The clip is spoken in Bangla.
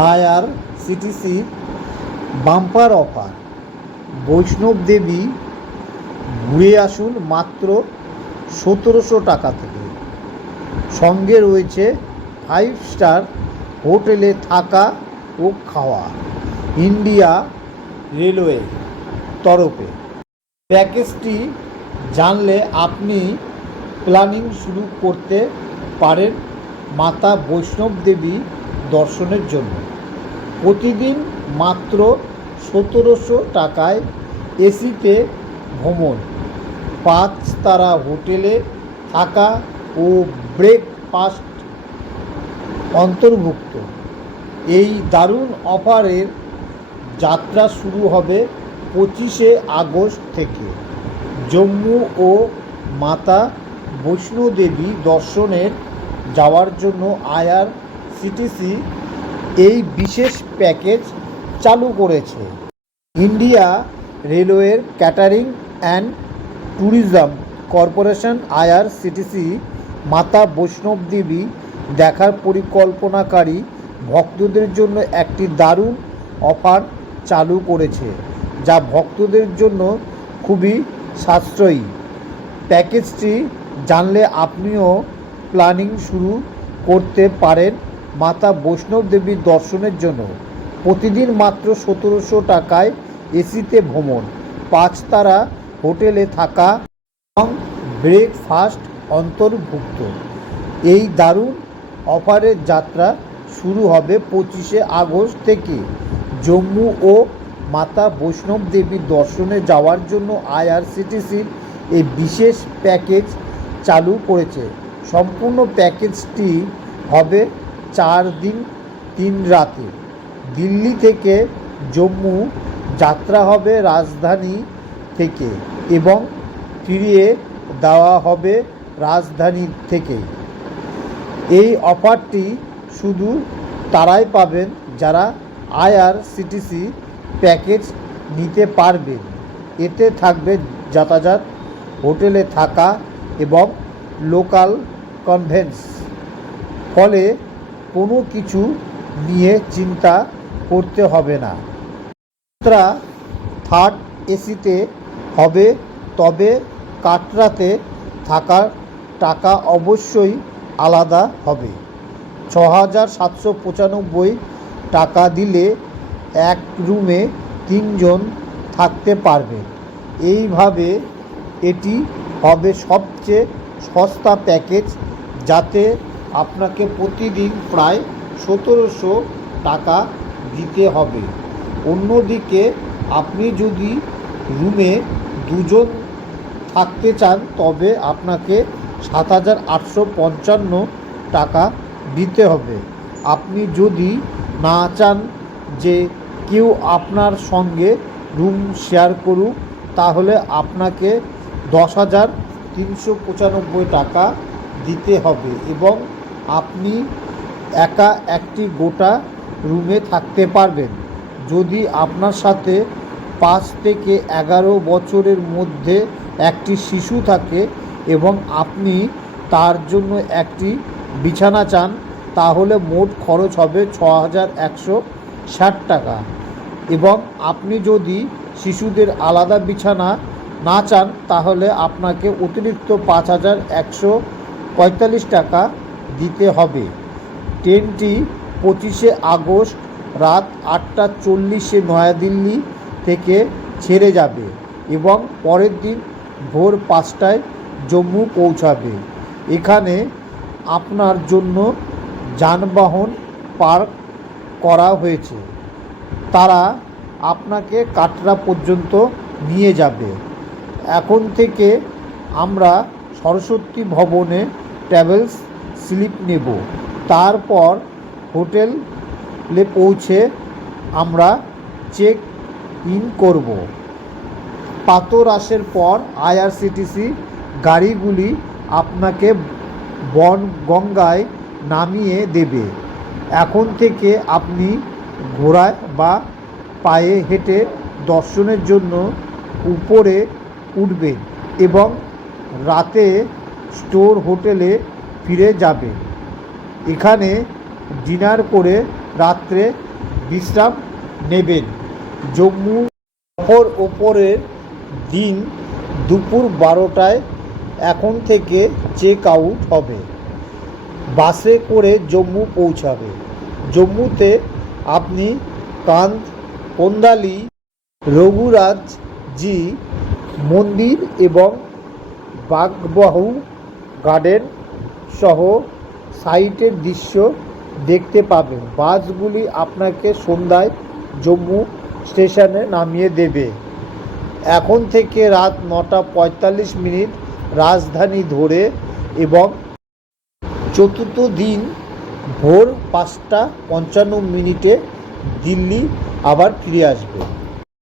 IRCTC bumper offer. বৈষ্ণব দেবী ঘুরে আসুন মাত্র ১৭০০ টাকা থেকে। সঙ্গে রয়েছে 5 স্টার হোটেলে থাকা ও খাওয়া ইন্ডিয়া রেলওয়ে তরফে। প্যাকেজটি জানলে আপনি প্ল্যানিং শুরু করতে পারেন মাতা বৈষ্ণব দেবী দর্শনের জন্য। প্রতিদিন মাত্র ১৭০০ টাকায় এসিতে ভ্রমণ, 5 তারা হোটেলে থাকা ও ব্রেকফাস্ট অন্তর্ভুক্ত। এই দারুণ অফারের যাত্রা শুরু হবে 25শে আগস্ট থেকে। জম্মু ও মাতা বৈষ্ণোদেবী দর্শনের যাওয়ার জন্য আইআরসিটিসি এই বিশেষ প্যাকেজ চালু করেছে। ইন্ডিয়া রেলওয়ের catering and tourism corporation IRCTC মাতা বৈষ্ণব দেবী দেখার পরিকল্পনাকারী ভক্তদের জন্য একটি দারুণ অফার চালু করেছে, যা ভক্তদের জন্য খুবই সাশ্রয়ী। প্যাকেজটি জানলে আপনিও প্ল্যানিং শুরু করতে পারেন মাতা বৈষ্ণব দেবীর দর্শনের জন্য। প্রতিদিন মাত্র ১৭০০ টাকায় এসিতে ভ্রমণ, 5 তারা হোটেলে থাকা এবং ব্রেকফাস্ট অন্তর্ভুক্ত। এই দারুণ অফারের যাত্রা শুরু হবে 25শে আগস্ট থেকে। জম্মু ও মাতা বৈষ্ণব দেবীর দর্শনে যাওয়ার জন্য আইআরসিটিসির এই বিশেষ প্যাকেজ চালু করেছে। সম্পূর্ণ প্যাকেজটি হবে 4 দিন 3 রাতে। দিল্লি থেকে জম্মু যাত্রা হবে রাজধানী থেকে এবং ফিরিয়ে দেওয়া হবে রাজধানী থেকে। এই অফারটি শুধু তারাই পাবেন যারা আইআরসিটিসি প্যাকেজ নিতে পারবেন। এতে থাকবে যাতায়াত, হোটেলে থাকা এবং লোকাল কনভেন্স। ফলে কোনো কিছু নিয়ে চিন্তা করতে হবে না। যাত্রা থার্ড এসিতে হবে, তবে কাটরাতে থাকার টাকা অবশ্যই আলাদা হবে। ৬,৭৯৫ টাকা দিলে এক রুমে 3 জন থাকতে পারবেন। এইভাবে এটি হবে সবচেয়ে সস্তা প্যাকেজ, যাতে আপনাকে প্রতিদিন প্রায় ১৭০০ টাকা দিতে হবে। অন্যদিকে আপনি যদি রুমে 2 জন থাকতে চান তবে আপনাকে ৭,৮৫৫ টাকা দিতে হবে। আপনি যদি না চান যে কেউ আপনার সঙ্গে রুম শেয়ার করুক, তাহলে আপনাকে ১০,৩৯৫ টাকা দিতে হবে এবং আপনি একা একটি গোটা রুমে থাকতে পারবেন। যদি আপনার সাথে 5 থেকে 11 বছরের মধ্যে একটি শিশু থাকে এবং আপনি তার জন্য একটি বিছানা চান, তাহলে মোট খরচ হবে ৬,১৬০ টাকা। এবং আপনি যদি শিশুদের আলাদা বিছানা না চান, তাহলে আপনাকে অতিরিক্ত ৫,১৪৫ টাকা দিতে হবে। ট্রেনটি 25শে আগস্ট রাত ৮টা ৪০-এ নয়াদিল্লি থেকে ছেড়ে যাবে এবং পরের দিন ভোর 5টায় জম্মু পৌঁছাবে। এখানে আপনার জন্য যানবাহন পার্ক করা হয়েছে। তারা আপনাকে কাটরা পর্যন্ত নিয়ে যাবে। এখন থেকে আমরা সরস্বতী ভবনে ট্রাভেলস স্লিপ নেব। তারপর হোটেলে পৌঁছে আমরা চেক ইন করব। প্রাতরাশের পর আইআরসিটিসি গাড়িগুলি আপনাকে বনগঙ্গায় নামিয়ে দেবে। এখন থেকে আপনি ঘোড়ায় বা পায়ে হেঁটে দর্শনের জন্য উপরে উঠবেন এবং রাতে স্টোর হোটেলে ফিরে যাবেন। এখানে ডিনার করে রাত্রে বিশ্রাম নেবেন। জম্মু সফর ওপরের দিন দুপুর 12টায় এখন থেকে চেক আউট হবে। বাসে করে জম্মু পৌঁছাবে। জম্মুতে আপনি কোন্দালি রঘুরাজজি মন্দির এবং বাগবাহু গার্ডেন সহ সাইটের দৃশ্য দেখতে পাবেন। বাসগুলি আপনাকে সন্ধ্যায় জম্মু স্টেশনে নামিয়ে দেবে। এখন থেকে রাত 9:45 রাজধানী ধরে এবং চতুর্থ দিন ভোর 5:55 দিল্লি আবার ফিরে আসবে।